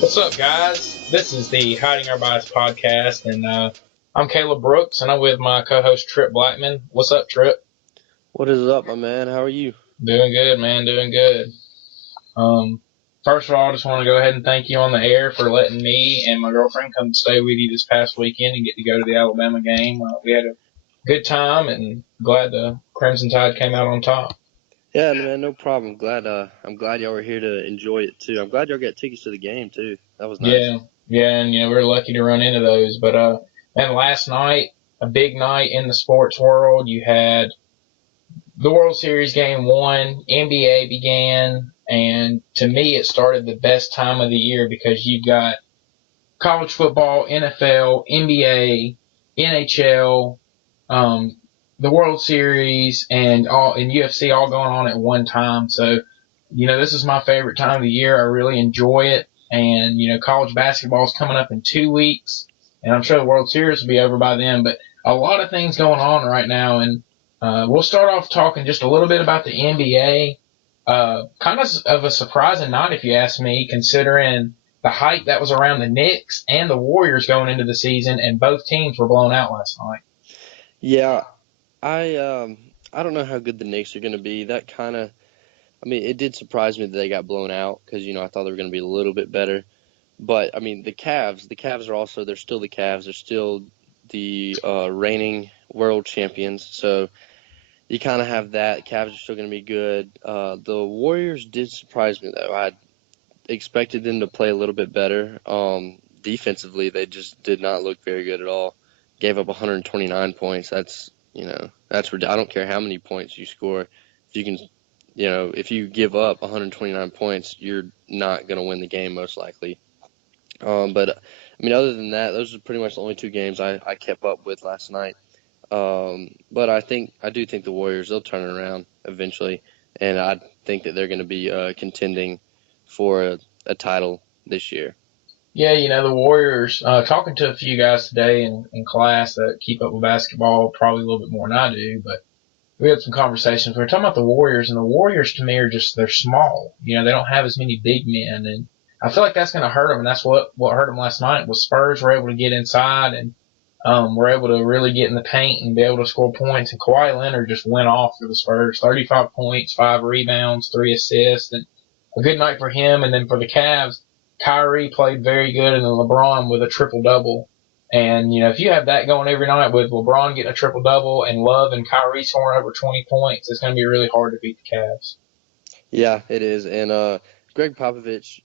What's up, guys? This is the Hiding Our Bias podcast, and I'm Caleb Brooks, and I'm with my co-host Tripp Blackmon. What's up, Tripp? What is up, my man? How are you? Doing good, man. Doing good. Um, First of all, I just want to go ahead and thank you on the air for letting me and my girlfriend come stay with you this past weekend and get to go to the Alabama game. We had a good time, and glad the Crimson Tide came out on top. Yeah, man, no problem. I'm glad y'all were here to enjoy it too. I'm glad y'all got tickets to the game too. That was nice. Yeah, and we were lucky to run into those. But man, last night, a big night in the sports world. You had the World Series game one, NBA began, and to me it started the best time of the year because you've got college football, NFL, NBA, NHL, um, the World Series, and UFC all going on at one time. So, this is my favorite time of the year. I really enjoy it. And, college basketball is coming up in 2 weeks, and I'm sure the World Series will be over by then. But a lot of things going on right now, and we'll start off talking just a little bit about the NBA. Kind of a surprising night, if you ask me, considering the hype that was around the Knicks and the Warriors going into the season, and both teams were blown out last night. Yeah, I don't know how good the Knicks are going to be. It did surprise me that they got blown out because I thought they were going to be a little bit better. But I mean, the Cavs they're still the Cavs. They're still the reigning world champions. So you kind of have that. Cavs are still going to be good. The Warriors did surprise me though. I expected them to play a little bit better. Defensively, they just did not look very good at all. Gave up 129 points. I don't care how many points you score. If you can, if you give up 129 points, you're not going to win the game most likely. Other than that, those are pretty much the only two games I kept up with last night. But I do think the Warriors, they'll turn it around eventually, and I think that they're going to be contending for a title this year. Yeah, the Warriors, talking to a few guys today in class that keep up with basketball probably a little bit more than I do, but we had some conversations. We were talking about the Warriors, and the Warriors to me are they're small. They don't have as many big men, and I feel like that's going to hurt them, and that's what hurt them last night was Spurs were able to get inside and were able to really get in the paint and be able to score points, and Kawhi Leonard just went off for the Spurs, 35 points, 5 rebounds, 3 assists, and a good night for him. And then for the Cavs, Kyrie played very good, and then LeBron with a triple-double. And, if you have that going every night with LeBron getting a triple-double and Love and Kyrie scoring over 20 points, it's going to be really hard to beat the Cavs. Yeah, it is. And Greg Popovich,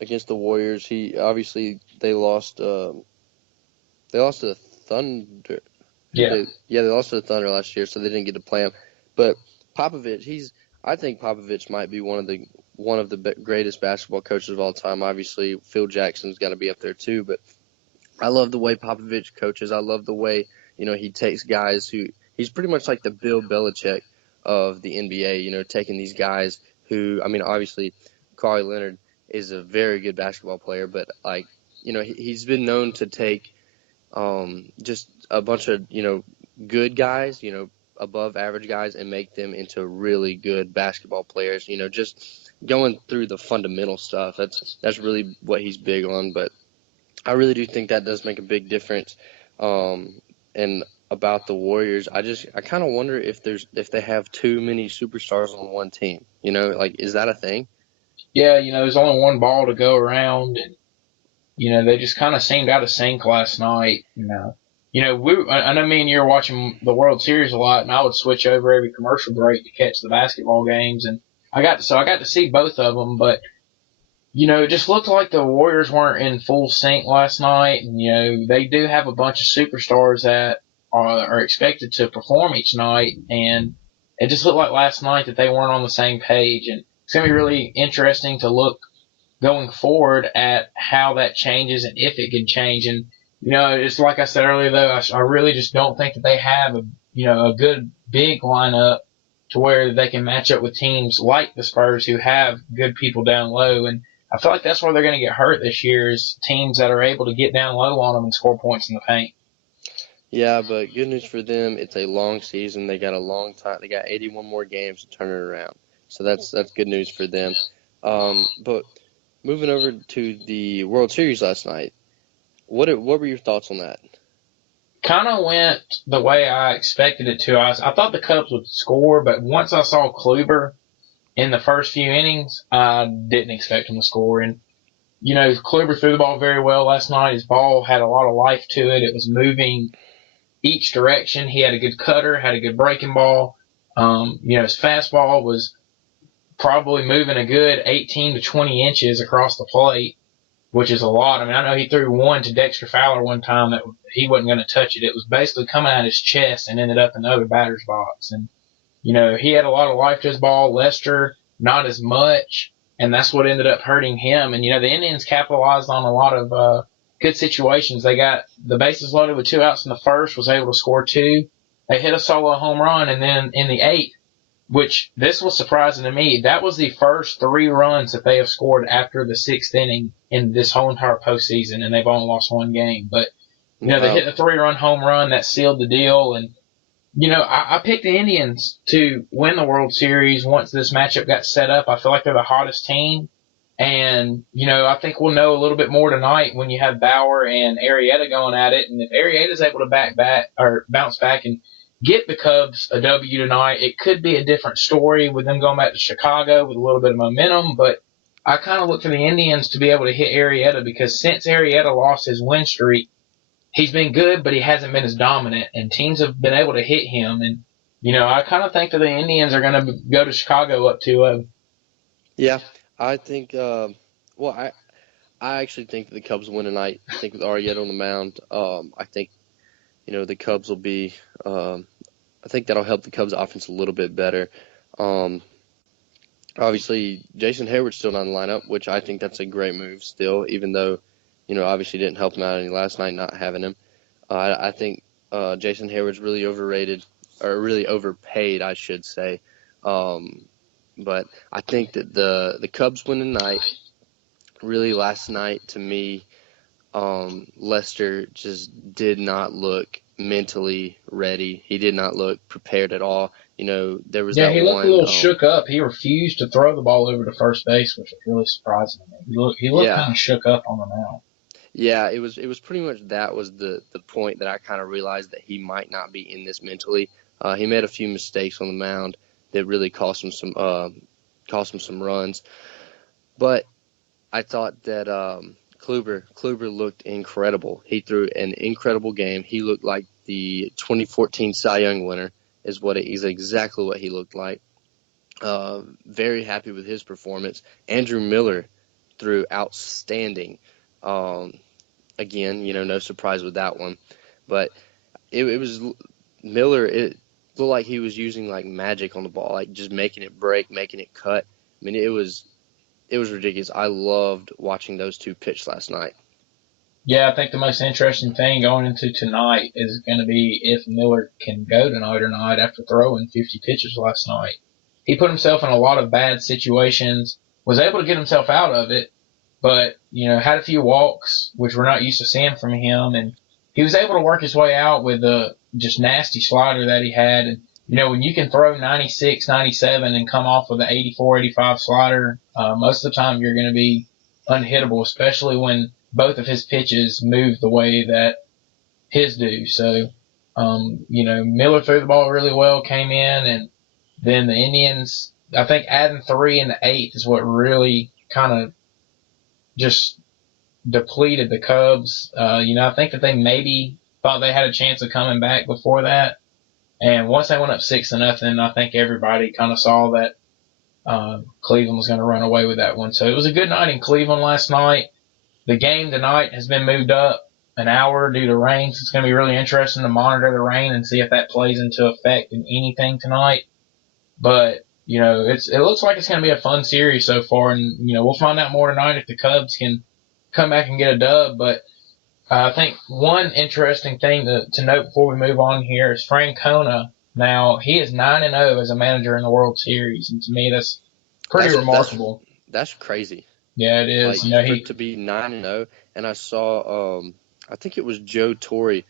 against the Warriors, he obviously they lost. They lost to the Thunder. Yeah. They lost to the Thunder last year, so they didn't get to play him. But Popovich, I think Popovich might be one of the greatest basketball coaches of all time. Obviously, Phil Jackson's got to be up there too. But I love the way Popovich coaches. I love the way he takes guys he's pretty much like the Bill Belichick of the NBA. Taking these guys who obviously Kawhi Leonard is a very good basketball player, but he's been known to take just a bunch of good guys, above average guys, and make them into really good basketball players. Just going through the fundamental stuff. That's really what he's big on. But I really do think that does make a big difference. And about the Warriors, I kind of wonder if they have too many superstars on one team. Is that a thing? Yeah, there's only one ball to go around, and they just kind of seemed out of sync last night. I know me and you were watching the World Series a lot, and I would switch over every commercial break to catch the basketball games, and I got to see both of them. But it just looked like the Warriors weren't in full sync last night, and they do have a bunch of superstars that are expected to perform each night, and it just looked like last night that they weren't on the same page, and it's gonna be really interesting to look going forward at how that changes and if it can change. And it's like I said earlier, though, I really just don't think that they have a good big lineup to where they can match up with teams like the Spurs who have good people down low. And I feel like that's where they're going to get hurt this year is teams that are able to get down low on them and score points in the paint. Yeah, but good news for them. It's a long season. They got a long time. They got 81 more games to turn it around. So that's good news for them. But moving over to the World Series last night, what were your thoughts on that? Kind of went the way I expected it to. I thought the Cubs would score, but once I saw Kluber in the first few innings, I didn't expect him to score. And, Kluber threw the ball very well last night. His ball had a lot of life to it. It was moving each direction. He had a good cutter, had a good breaking ball. His fastball was probably moving a good 18 to 20 inches across the plate, which is a lot. I mean, I know he threw one to Dexter Fowler one time that he wasn't going to touch it. It was basically coming out of his chest and ended up in the other batter's box. And, he had a lot of life to his ball. Lester, not as much. And that's what ended up hurting him. And, the Indians capitalized on a lot of good situations. They got the bases loaded with 2 outs in the first, was able to score 2. They hit a solo home run, and then in the 8th, which this was surprising to me, that was the first 3 runs that they have scored after the 6th inning in this whole entire postseason, and they've only lost 1 game. But, they hit a 3-run home run that sealed the deal. And, I picked the Indians to win the World Series once this matchup got set up. I feel like they're the hottest team. And, I think we'll know a little bit more tonight when you have Bauer and Arrieta going at it. And if Arrieta's able to bounce back and get the Cubs a W tonight, it could be a different story with them going back to Chicago with a little bit of momentum. But I kind of look for the Indians to be able to hit Arrieta, because since Arrieta lost his win streak, he's been good, but he hasn't been as dominant, and teams have been able to hit him. And, I kind of think that the Indians are going to go to Chicago up 2-0. Yeah, I think, I actually think that the Cubs win tonight. I think with Arrieta on the mound, I think, the Cubs will be, I think that'll help the Cubs offense a little bit better. Obviously, Jason Hayward's still not in the lineup, which I think that's a great move still, even though, obviously didn't help him out any last night not having him. I think Jason Hayward's really overrated, or really overpaid, I should say. But I think that the Cubs win tonight. Really, last night, to me, Lester just did not look mentally ready. He did not look prepared at all. There was that one. Yeah, he looked a little shook up. He refused to throw the ball over to first base, which was really surprising to me. He looked kind of shook up on the mound. Yeah, it was pretty much that was the point that I kind of realized that he might not be in this mentally. He made a few mistakes on the mound that really cost him some runs. But I thought that Kluber looked incredible. He threw an incredible game. He looked like the 2014 Cy Young winner is exactly what he looked like. Very happy with his performance. Andrew Miller threw outstanding. Again, no surprise with that one. But it was Miller, it looked like he was using like magic on the ball, like just making it break, making it cut. I mean, it was ridiculous. I loved watching those two pitch last night. Yeah, I think the most interesting thing going into tonight is going to be if Miller can go tonight or not after throwing 50 pitches last night. He put himself in a lot of bad situations, was able to get himself out of it, but, had a few walks, which we're not used to seeing from him, and he was able to work his way out with the just nasty slider that he had. And, when you can throw 96, 97 and come off with an 84, 85 slider, most of the time you're going to be unhittable, especially when both of his pitches move the way that his do. So, Miller threw the ball really well, came in, and then the Indians, I think adding 3 in the 8th is what really kind of just depleted the Cubs. I think that they maybe thought they had a chance of coming back before that. And once they went up 6-0, I think everybody kind of saw that Cleveland was going to run away with that one. So it was a good night in Cleveland last night. The game tonight has been moved up an hour due to rain, so it's going to be really interesting to monitor the rain and see if that plays into effect in anything tonight. But, it looks like it's going to be a fun series so far, and, we'll find out more tonight if the Cubs can come back and get a dub. But I think one interesting thing to note before we move on here is Francona. Now, he is 9-0 as a manager in the World Series, and to me that's pretty remarkable. That's crazy. Yeah, it is. Like, to be 9-0, and I saw, I think it was Joe Torre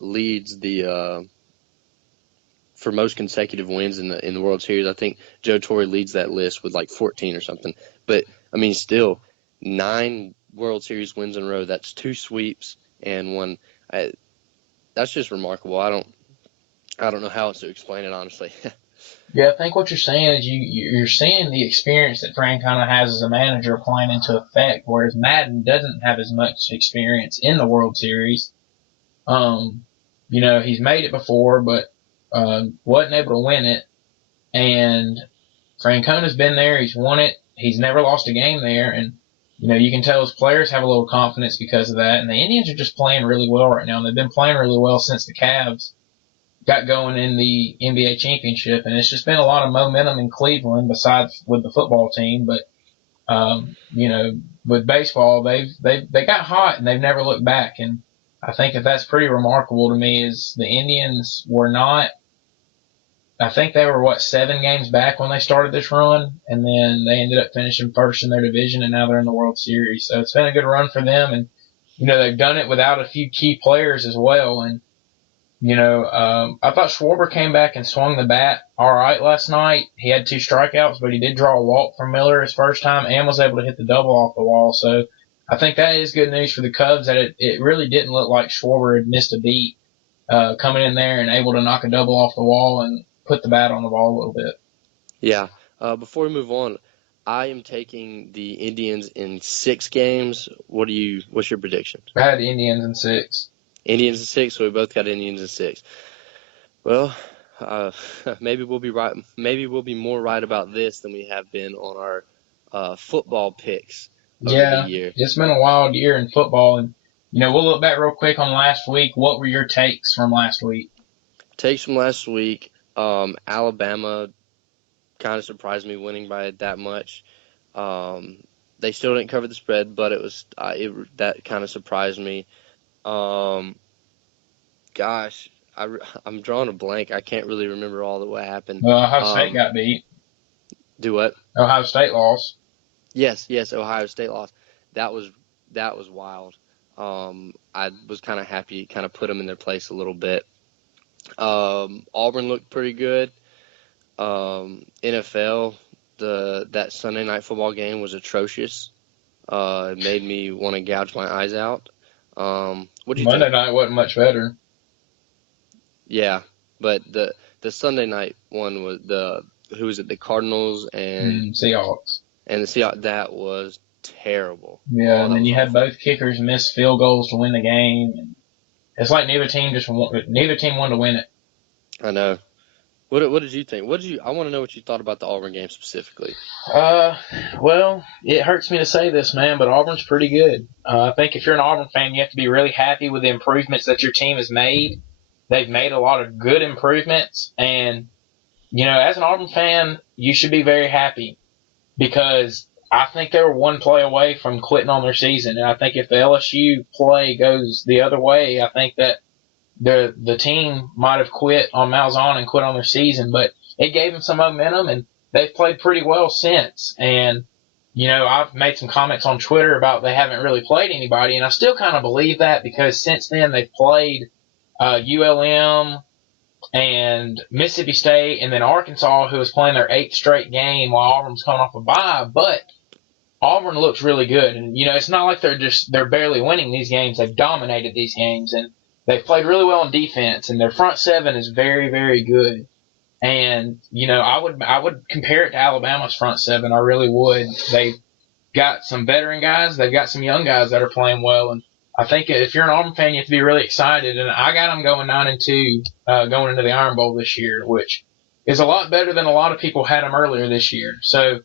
leads the for most consecutive wins in the World Series. I think Joe Torre leads that list with like 14 or something. But I mean, still, 9 World Series wins in a row. That's 2 sweeps and one. That's just remarkable. I don't know how else to explain it, honestly. Yeah, I think what you're saying is you're seeing the experience that Francona has as a manager playing into effect, whereas Madden doesn't have as much experience in the World Series. He's made it before, but wasn't able to win it. And Francona's been there. He's won it. He's never lost a game there. And, you can tell his players have a little confidence because of that. And the Indians are just playing really well right now. And they've been playing really well since the Cavs got going in the NBA championship. And it's just been a lot of momentum in Cleveland besides with the football team. But, with baseball, they got hot and they've never looked back. And I think that's pretty remarkable to me is the Indians were not, I think they were, 7 games back when they started this run, and then they ended up finishing first in their division, and now they're in the World Series. So it's been a good run for them, and, they've done it without a few key players as well. And, I thought Schwarber came back and swung the bat all right last night. He had 2 strikeouts, but he did draw a walk from Miller his first time and was able to hit the double off the wall. So I think that is good news for the Cubs that it really didn't look like Schwarber had missed a beat coming in there and able to knock a double off the wall and put the bat on the ball a little bit. Yeah. Before we move on, I am taking the Indians in 6 games. What's your prediction? I had the Indians in 6. Indians in 6, so we both got Indians in 6. Well, maybe we'll be right. Maybe we'll be more right about this than we have been on our football picks over the year. It's been a wild year in football, and we'll look back real quick on last week. What were your takes from last week? Takes from last week. Alabama kind of surprised me winning by that much. They still didn't cover the spread, but that kind of surprised me. Gosh, I'm drawing a blank. I can't really remember all of what happened. Ohio State got beat. Do what? Ohio State lost. Yes, Ohio State lost. That was wild. I was kind of happy, kind of put them in their place a little bit. Auburn looked pretty good. NFL, that Sunday night football game was atrocious. It made me want to gouge my eyes out. What do you think? Monday night wasn't much better. Yeah, but the Sunday night one was who was it? The Cardinals and Seahawks. And the Seahawks. That was terrible. Yeah, and then you had both kickers miss field goals to win the game. And it's like neither team wanted to win it. I know. What did you think? I want to know what you thought about the Auburn game specifically. Well, it hurts me to say this, man, but Auburn's pretty good. I think if you're an Auburn fan, you have to be really happy with the improvements that your team has made. They've made a lot of good improvements, and as an Auburn fan, you should be very happy because I think they were one play away from quitting on their season, and I think if the LSU play goes the other way, I think that the team might have quit on Malzahn and quit on their season, but it gave them some momentum, and they've played pretty well since. And, I've made some comments on Twitter about they haven't really played anybody, and I still kind of believe that because since then they've played ULM and Mississippi State and then Arkansas, who is playing their 8th straight game while Auburn's coming off a bye, but Auburn looks really good. And, it's not like they're barely winning these games. They've dominated these games, and they've played really well in defense, and their front 7 is very, very good. And, I would compare it to Alabama's front 7. I really would. They've got some veteran guys. They've got some young guys that are playing well. And I think if you're an Auburn fan, you have to be really excited. And I got them going 9-2 going into the Iron Bowl this year, which is a lot better than a lot of people had them earlier this year. So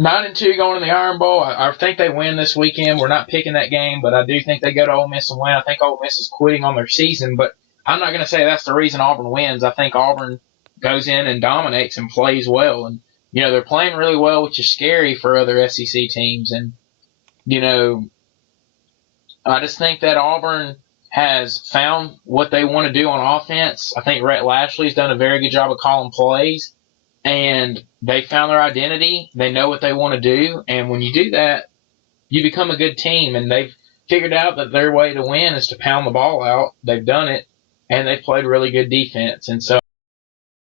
9-2 going to the Iron Bowl. I think they win this weekend. We're not picking that game, but I do think they go to Ole Miss and win. I think Ole Miss is quitting on their season, but I'm not going to say that's the reason Auburn wins. I think Auburn goes in and dominates and plays well. And, they're playing really well, which is scary for other SEC teams. And, I just think that Auburn has found what they want to do on offense. I think Rhett Lashley's done a very good job of calling plays. And they found their identity. They know what they want to do. And when you do that, you become a good team. And they've figured out that their way to win is to pound the ball out. They've done it. And they've played really good defense. And so